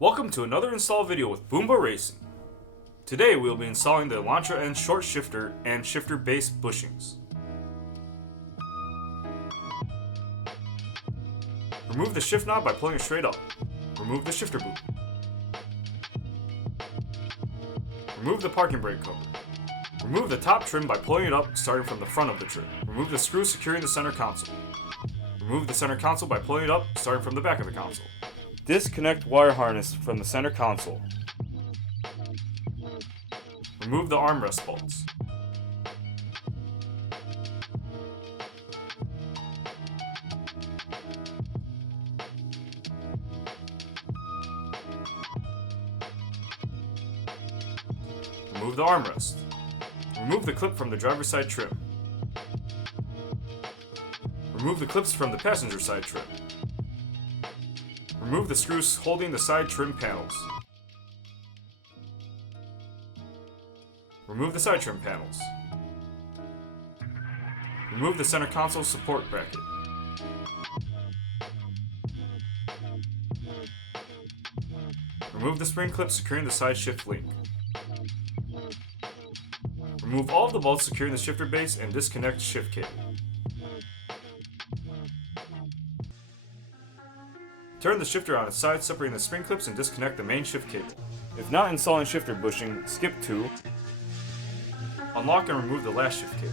Welcome to another install video with Boomba Racing. Today we will be installing the Elantra N short shifter and shifter base bushings. Remove the shift knob by pulling it straight up. Remove the shifter boot. Remove the parking brake cover. Remove the top trim by pulling it up starting from the front of the trim. Remove the screw securing the center console. Remove the center console by pulling it up starting from the back of the console. Disconnect wire harness from the center console. Remove the armrest bolts. Remove the armrest. Remove the clip from the driver's side trim. Remove the clips from the passenger side trim. Remove the screws holding the side trim panels. Remove the side trim panels. Remove the center console support bracket. Remove the spring clip securing the side shift link. Remove all of the bolts securing the shifter base and disconnect shift cable. Turn the shifter on its side, separating the spring clips, and disconnect the main shift cable. If not installing shifter bushing, skip to unlock and remove the last shift cable.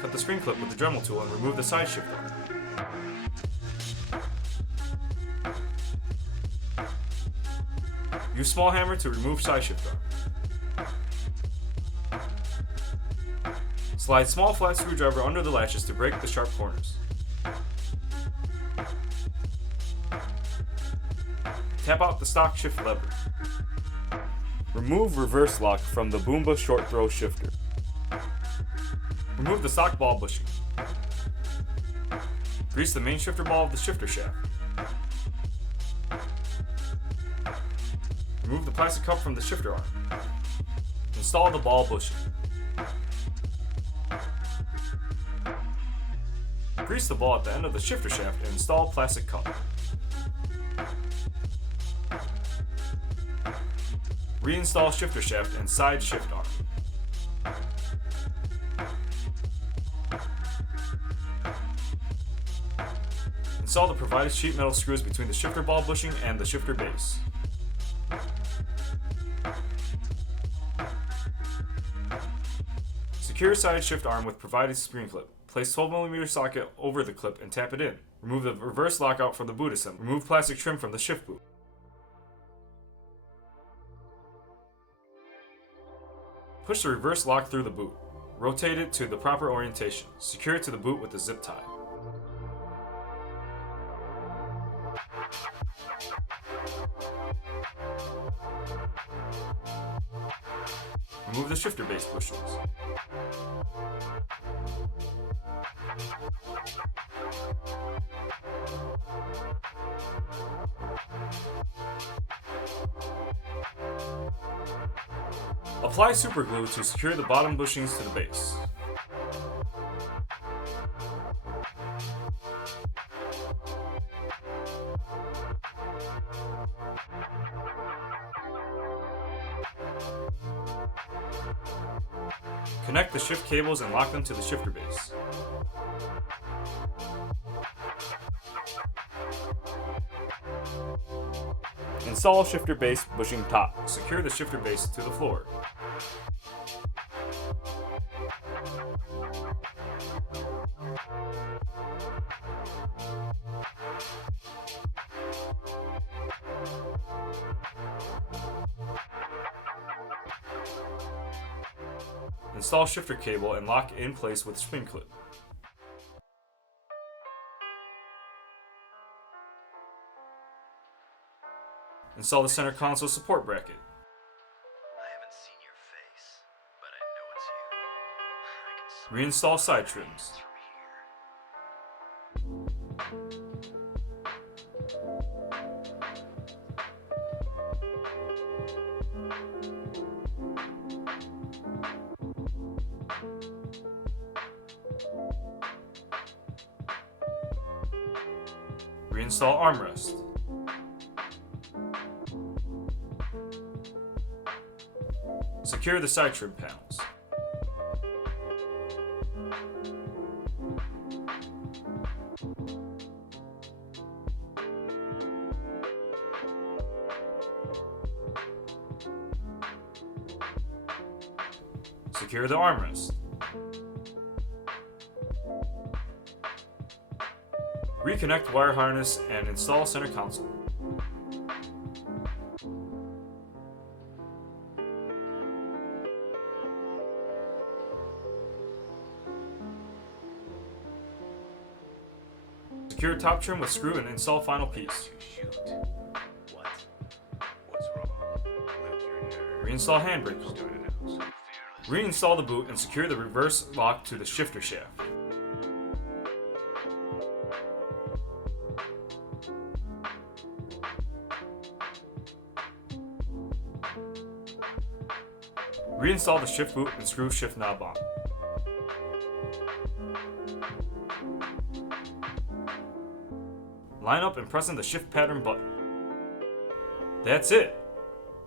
Cut the spring clip with the Dremel tool and remove the side shift arm. Use small hammer to remove side shift arm. Slide small flat screwdriver under the latches to break the sharp corners. Tap out the stock shift lever. Remove reverse lock from the Boomba short throw shifter. Remove the stock ball bushing. Grease the main shifter ball of the shifter shaft. Remove the plastic cup from the shifter arm. Install the ball bushing. Grease the ball at the end of the shifter shaft and install plastic cup. Reinstall shifter shaft and side shift arm. Install the provided sheet metal screws between the shifter ball bushing and the shifter base. Secure side shift arm with provided spring clip. Place 12mm socket over the clip and tap it in. Remove the reverse lockout from the boot assembly. Remove plastic trim from the shift boot. Push the reverse lock through the boot. Rotate it to the proper orientation. Secure it to the boot with a zip tie. Remove the shifter base bushings. Apply super glue to secure the bottom bushings to the base. Connect the shift cables and lock them to the shifter base. Install shifter base bushing top. Secure the shifter base to the floor. Install shifter cable and lock in place with spring clip. Install the center console support bracket. I haven't seen your face, but I know it's you. Reinstall side trims. Reinstall armrest. Secure the side trim panels. Secure the armrest. Reconnect wire harness and install center console. Secure top trim with screw and install final piece. Shoot. What? What's wrong? Let your nerve. Reinstall handbrake. Started out so fearless. Reinstall the boot and secure the reverse lock to the shifter shaft. Reinstall the shift boot and screw shift knob on. Line up and press on the shift pattern button. That's it!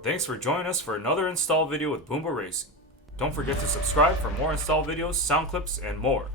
Thanks for joining us for another install video with Boomba Racing. Don't forget to subscribe for more install videos, sound clips, and more.